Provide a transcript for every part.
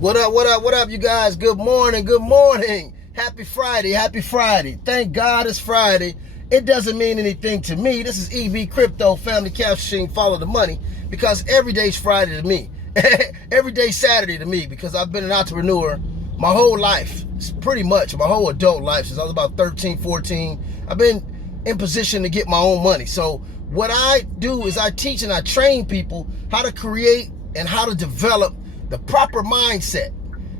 What up, what up, what up, you guys? Good morning, good morning. Happy Friday, happy Friday. Thank God it's Friday. It doesn't mean anything to me. This is EV Crypto, Family Cash Machine, Follow the Money, because every day's Friday to me. Every day's Saturday to me, because I've been an entrepreneur my whole life. It's pretty much my whole adult life since I was about 13, 14. I've been in position to get my own money. So what I do is I teach and I train people how to create and how to develop the proper mindset.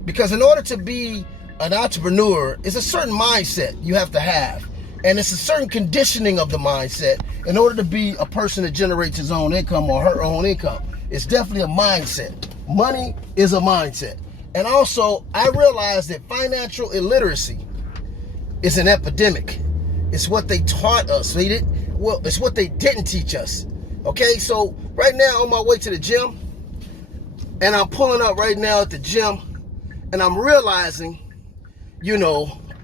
Because in order to be an entrepreneur, it's a certain mindset you have to have. And it's a certain conditioning of the mindset in order to be a person that generates his own income or her own income. It's definitely a mindset. Money is a mindset. And also, I realized that financial illiteracy is an epidemic. It's what they taught us. It's what they didn't teach us. Okay, so right now on my way to the gym, and I'm pulling up right now at the gym, and I'm realizing,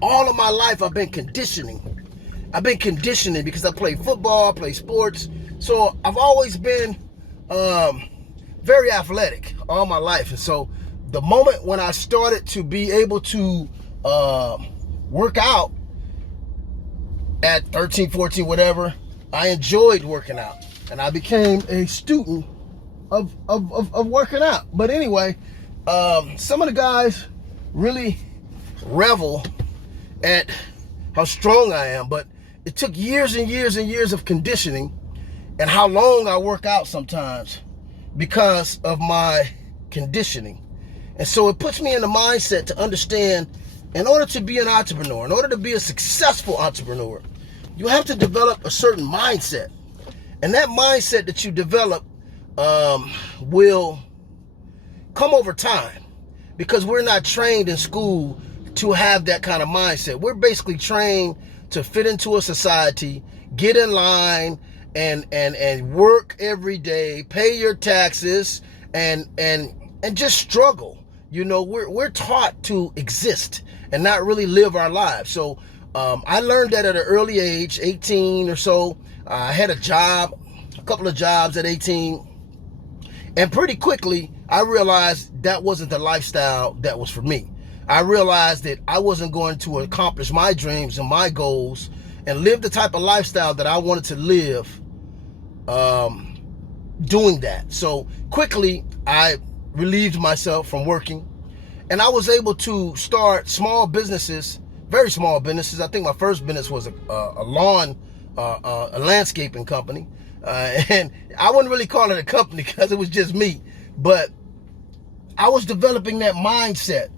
all of my life I've been conditioning. I've been conditioning because I play football, I play sports. So I've always been very athletic all my life. And so the moment when I started to be able to work out at 13, 14, whatever, I enjoyed working out. And I became a student of working out. But anyway, some of the guys really revel at how strong I am, but it took years and years and years of conditioning and how long I work out sometimes because of my conditioning. And so it puts me in the mindset to understand, in order to be an entrepreneur, in order to be a successful entrepreneur, you have to develop a certain mindset. And that mindset that you develop will come over time, because we're not trained in school to have that kind of mindset. We're basically trained to fit into a society, get in line, and work every day, pay your taxes, and just struggle. We're taught to exist and not really live our lives. So I learned that at an early age, 18 or so. I had a couple of jobs at 18. And pretty quickly, I realized that wasn't the lifestyle that was for me. I realized that I wasn't going to accomplish my dreams and my goals and live the type of lifestyle that I wanted to live doing that. So quickly, I relieved myself from working, and I was able to start small businesses, very small businesses. I think my first business was a landscaping company. And I wouldn't really call it a company because it was just me. But I was developing that mindset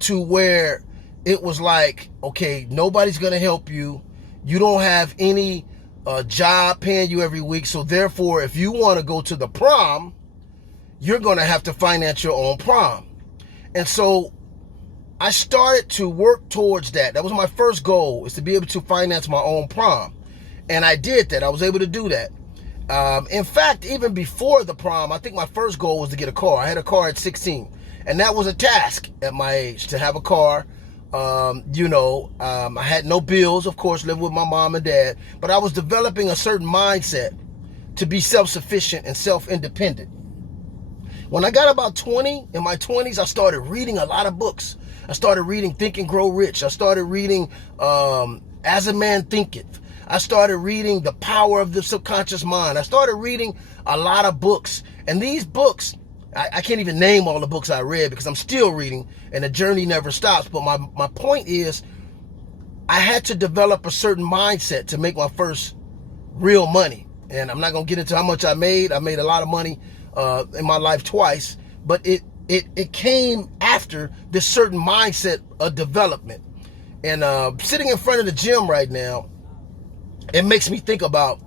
to where it was like, okay, nobody's going to help you. You don't have any job paying you every week. So therefore, if you want to go to the prom, you're going to have to finance your own prom. And so I started to work towards that. That was my first goal, is to be able to finance my own prom. And I did that. I was able to do that. In fact, even before the prom, I think my first goal was to get a car. I had a car at 16, and that was a task at my age, to have a car. I had no bills, of course, living with my mom and dad, but I was developing a certain mindset to be self-sufficient and self-independent. When I got about 20, in my 20s, I started reading a lot of books. I started reading Think and Grow Rich. I started reading As a Man Thinketh. I started reading The Power of the Subconscious Mind. I started reading a lot of books. And these books, I can't even name all the books I read because I'm still reading and the journey never stops. But my point is, I had to develop a certain mindset to make my first real money. And I'm not going to get into how much I made. I made a lot of money in my life twice. But it came after this certain mindset of development. And sitting in front of the gym right now, it makes me think about,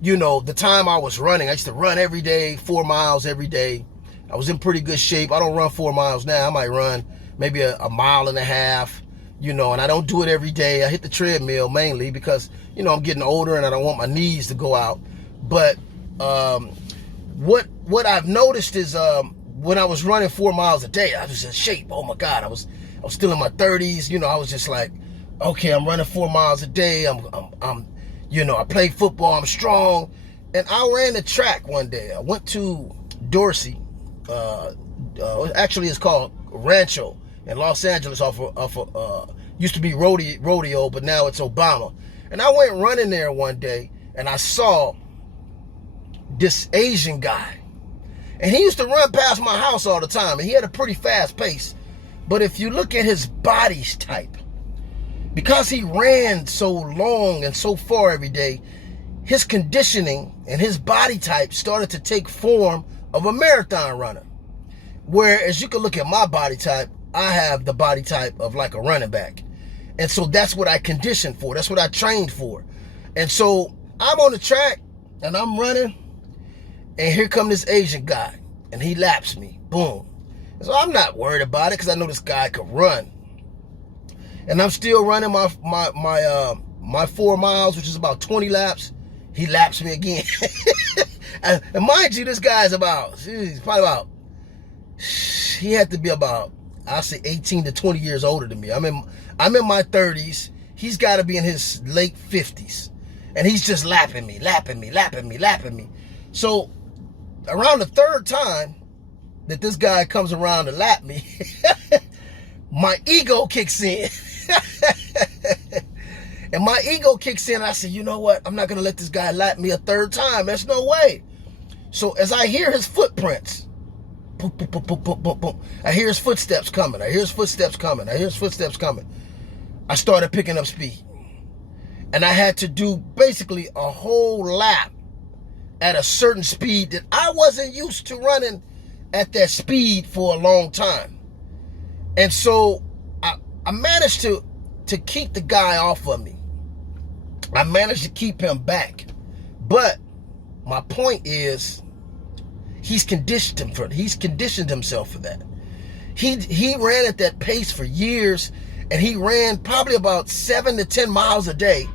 the time I was running. I used to run every day, 4 miles every day. I was in pretty good shape. I don't run 4 miles now. I might run maybe a mile and a half, and I don't do it every day. I hit the treadmill mainly because, I'm getting older and I don't want my knees to go out. But what I've noticed is when I was running 4 miles a day, I was in shape. Oh my God, I was still in my 30s. I was just like, okay, I'm running 4 miles a day. I played football. I'm strong. And I ran the track one day. I went to Dorsey. Actually, it's called Rancho in Los Angeles used to be rodeo, but now it's Obama. And I went running there one day, and I saw this Asian guy. And he used to run past my house all the time, and he had a pretty fast pace. But if you look at his body type, because he ran so long and so far every day, his conditioning and his body type started to take form of a marathon runner. Whereas you can look at my body type, I have the body type of like a running back. And so that's what I conditioned for. That's what I trained for. And so I'm on the track and I'm running, and here come this Asian guy, and he laps me. Boom. So I'm not worried about it because I know this guy could run. And I'm still running my 4 miles, which is about 20 laps. He laps me again. and mind you, this guy's he had to be about, I'll say 18 to 20 years older than me. I'm in my 30s. He's got to be in his late 50s. And he's just lapping me. So around the third time that this guy comes around to lap me, my ego kicks in. And my ego kicks in, and I said, you know what? I'm not going to let this guy lap me a third time. There's no way. So as I hear his footprints, boom, boom, boom, boom, boom, boom, boom, I hear his footsteps coming. I started picking up speed. And I had to do basically a whole lap at a certain speed that I wasn't used to running at that speed for a long time. And so I managed to keep the guy off of me. I managed to keep him back. But my point is, he's conditioned himself for that. He ran at that pace for years, and he ran probably about 7 to 10 miles a day.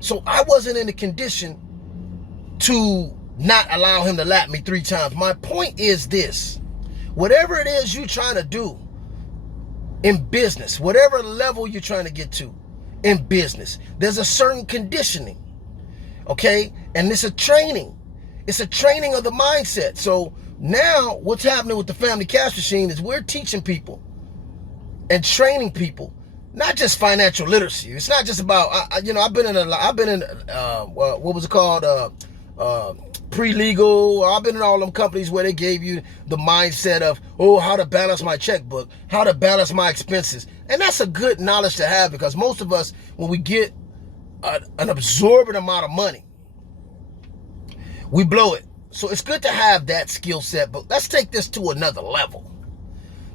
So I wasn't in the condition to not allow him to lap me 3 times. My point is this: whatever it is you're trying to do in business, whatever level you're trying to get to in business, there's a certain conditioning, okay? And it's a training. It's a training of the mindset. So now what's happening with the Family Cash Machine is we're teaching people and training people, not just financial literacy. It's not just about, I've been in what was it called? Pre-legal. I've been in all them companies where they gave you the mindset of, how to balance my checkbook, how to balance my expenses. And that's a good knowledge to have, because most of us, when we get an absorbent amount of money, we blow it. So it's good to have that skill set, but let's take this to another level.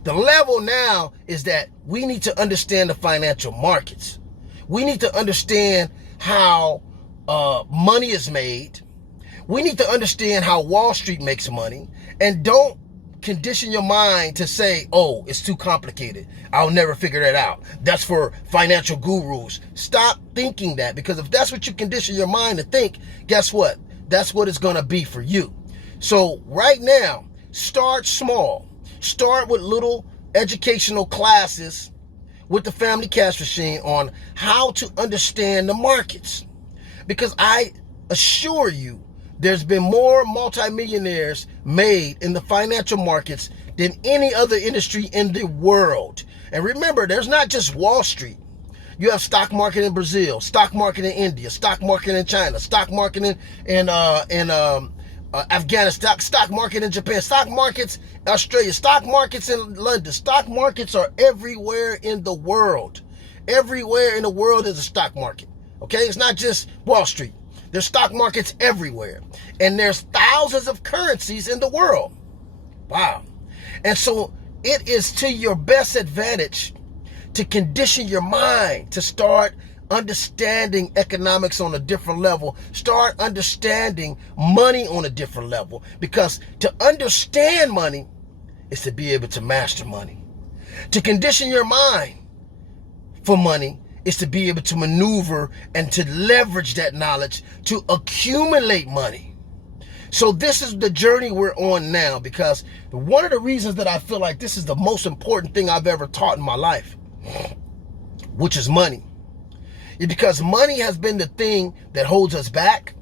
The level now is that we need to understand the financial markets. We need to understand how money is made. We need to understand how Wall Street makes money. And don't condition your mind to say, it's too complicated. I'll never figure that out. That's for financial gurus. Stop thinking that, because if that's what you condition your mind to think, guess what? That's what it's going to be for you. So right now, start small. Start with little educational classes with the Family Cash Machine on how to understand the markets. Because I assure you, there's been more multimillionaires made in the financial markets than any other industry in the world. And remember, there's not just Wall Street. You have stock market in Brazil, stock market in India, stock market in China, stock market in Afghanistan, stock market in Japan, stock markets in Australia, stock markets in London. Stock markets are everywhere in the world. Everywhere in the world is a stock market. Okay, it's not just Wall Street. There's stock markets everywhere. And there's thousands of currencies in the world. Wow. And so it is to your best advantage to condition your mind to start understanding economics on a different level. Start understanding money on a different level. Because to understand money is to be able to master money. To condition your mind for money is to be able to maneuver and to leverage that knowledge to accumulate money. So this is the journey we're on now, because one of the reasons that I feel like this is the most important thing I've ever taught in my life, which is money, is because money has been the thing that holds us back.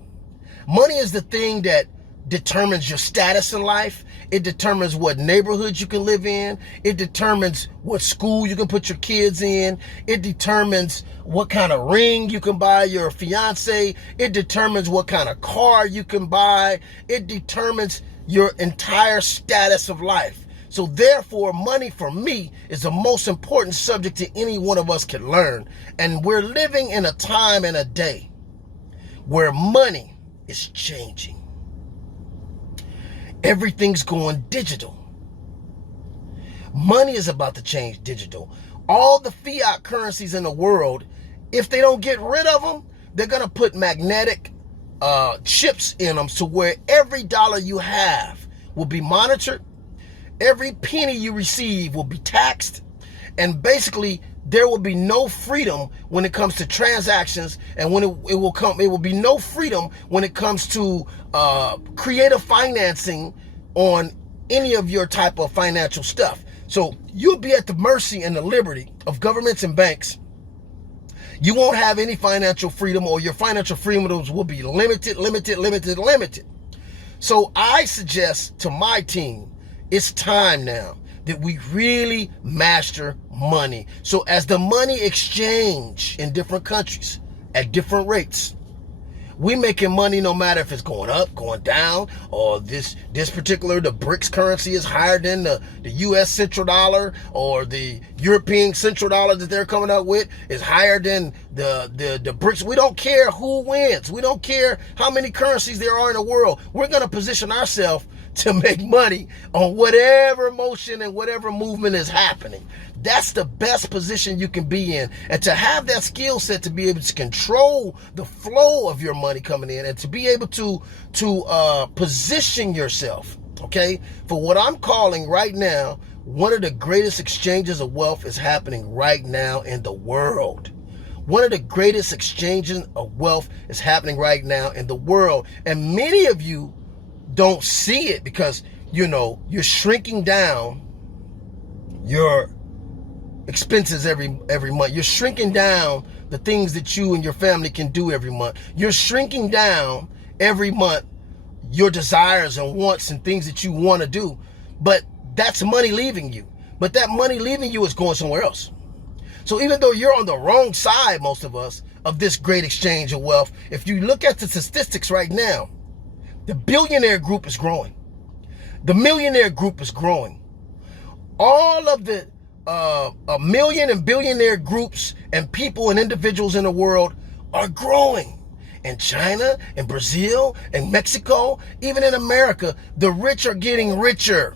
Money is the thing that determines your status in life. It determines what neighborhoods you can live in. It determines what school you can put your kids in. It determines what kind of ring you can buy your fiance. It determines what kind of car you can buy. It determines your entire status of life. So therefore, money for me is the most important subject that any one of us can learn. And we're living in a time and a day where money is changing. Everything's going digital. Money is about to change digital. All the fiat currencies in the world, if they don't get rid of them, they're going to put magnetic chips in them, so where every dollar you have will be monitored, every penny you receive will be taxed, and basically there will be no freedom when it comes to transactions, and when it will be no freedom when it comes to creative financing on any of your type of financial stuff. So you'll be at the mercy and the liberty of governments and banks. You won't have any financial freedom, or your financial freedoms will be limited. So I suggest to my team, it's time now that we really master money. So as the money exchange in different countries at different rates, we making money no matter if it's going up, going down, or this particular, the BRICS currency is higher than the US central dollar, or the European central dollar that they're coming up with is higher than the BRICS. We don't care who wins. We don't care how many currencies there are in the world. We're going to position ourselves to make money on whatever motion and whatever movement is happening. That's the best position you can be in. And to have that skill set to be able to control the flow of your money coming in, and to be able to position yourself, okay, for what I'm calling right now, one of the greatest exchanges of wealth is happening right now in the world. One of the greatest exchanges of wealth is happening right now in the world. And many of you don't see it because, you're shrinking down your expenses every month. You're shrinking down the things that you and your family can do every month. You're shrinking down every month your desires and wants and things that you want to do. But that's money leaving you. But that money leaving you is going somewhere else. So even though you're on the wrong side, most of us, of this great exchange of wealth, if you look at the statistics right now, the billionaire group is growing. The millionaire group is growing. All of the million and billionaire groups and people and individuals in the world are growing. In China, in Brazil, in Mexico, even in America, the rich are getting richer.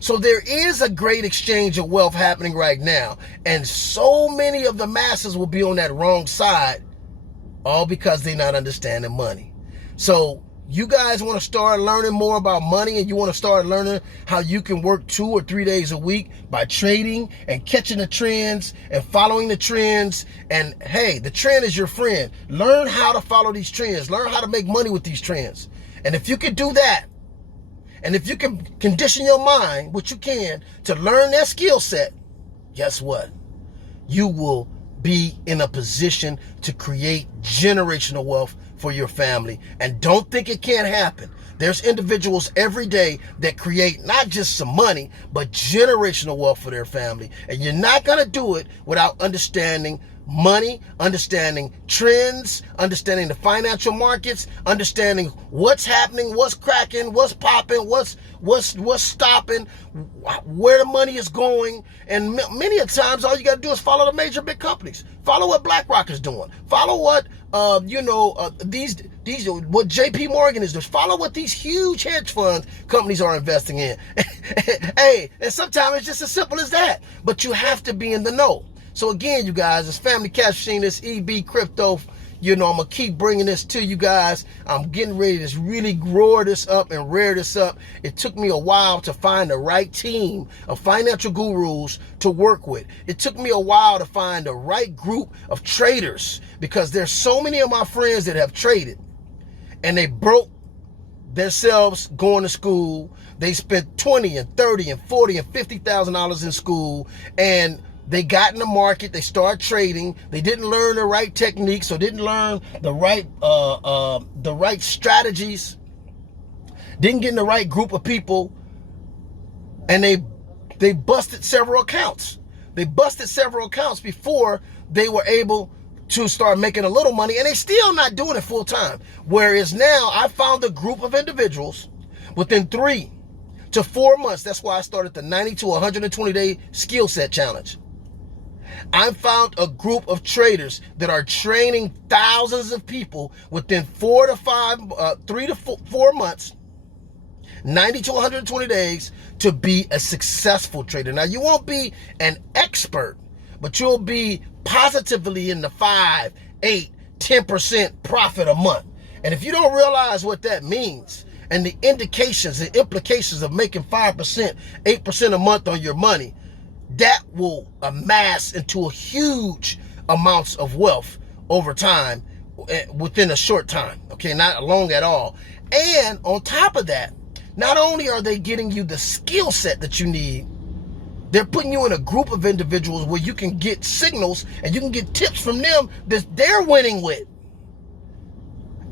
So there is a great exchange of wealth happening right now. And so many of the masses will be on that wrong side, all because they're not understanding money. So you guys want to start learning more about money, and you want to start learning how you can work 2 or 3 days a week by trading and catching the trends and following the trends. And hey, the trend is your friend. Learn how to follow these trends. Learn how to make money with these trends. And if you can do that, and if you can condition your mind, which you can, to learn that skill set, guess what? You will be in a position to create generational wealth for your family. And don't think it can't happen. There's individuals every day that create not just some money, but generational wealth for their family. And you're not going to do it without understanding money, understanding trends, understanding the financial markets, understanding what's happening, what's cracking, what's popping, what's stopping, where the money is going. And many a times all you got to do is follow the major big companies. Follow what BlackRock is doing. Follow what these what JP Morgan is doing. Follow what these huge hedge fund companies are investing in. Hey, and sometimes it's just as simple as that. But you have to be in the know. So again, you guys, it's Family Cash Machine, this EB Crypto. I'm going to keep bringing this to you guys. I'm getting ready to really grow this up and rear this up. It took me a while to find the right team of financial gurus to work with. It took me a while to find the right group of traders, because there's so many of my friends that have traded and they broke themselves going to school. They spent $20 and $30 and $40 and $50,000 in school, and they got in the market, they started trading, they didn't learn the right techniques, or didn't learn the right strategies. didn't get in the right group of people, and they busted several accounts. They busted several accounts before they were able to start making a little money, and they still not doing it full time. Whereas now I found a group of individuals within 3 to 4 months. That's why I started the 90 to 120 day Skillset challenge. I found a group of traders that are training thousands of people within 3 to 4 months, 90 to 120 days, to be a successful trader. Now, you won't be an expert, but you'll be positively in the 5, 8, 10% profit a month. And if you don't realize what that means and the indications and implications of making 5%, 8% a month on your money, that will amass into a huge amounts of wealth over time within a short time. Okay, not long at all. And on top of that, not only are they getting you the skill set that you need, they're putting you in a group of individuals where you can get signals and you can get tips from them that they're winning with.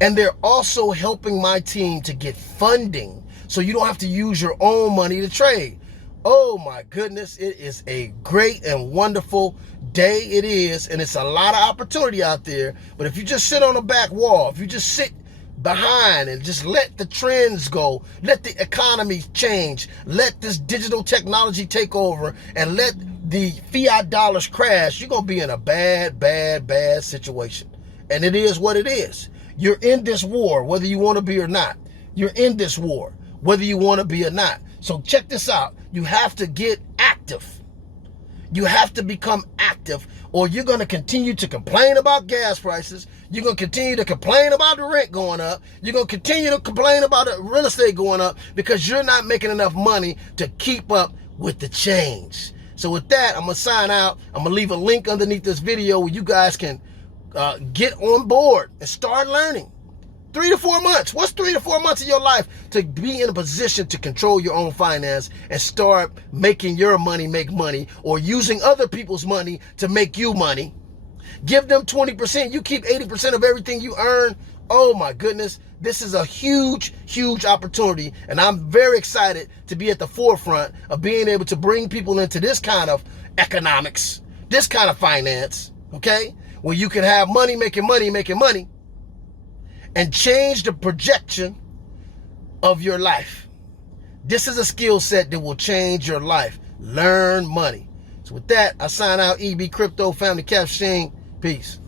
And they're also helping my team to get funding so you don't have to use your own money to trade. Oh my goodness, it is a great and wonderful day. It is, and it's a lot of opportunity out there. But if you just sit on the back wall, if you just sit behind and just let the trends go, let the economy change, let this digital technology take over, and let the fiat dollars crash, you're going to be in a bad, bad, bad situation. And it is what it is. You're in this war, whether you want to be or not. You're in this war, whether you want to be or not. So check this out. You have to get active. You have to become active, or you're going to continue to complain about gas prices. You're going to continue to complain about the rent going up. You're going to continue to complain about the real estate going up because you're not making enough money to keep up with the change. So with that, I'm going to sign out. I'm going to leave a link underneath this video where you guys can get on board and start learning. 3 to 4 months. What's 3 to 4 months of your life to be in a position to control your own finance and start making your money make money, or using other people's money to make you money? Give them 20%. You keep 80% of everything you earn. Oh my goodness. This is a huge, huge opportunity. And I'm very excited to be at the forefront of being able to bring people into this kind of economics, this kind of finance, okay? Where you can have money, making money, and change the projection of your life. This is a skill set that will change your life. Learn money. So with that, I sign out. EB Crypto, Family Cash Machine. Peace.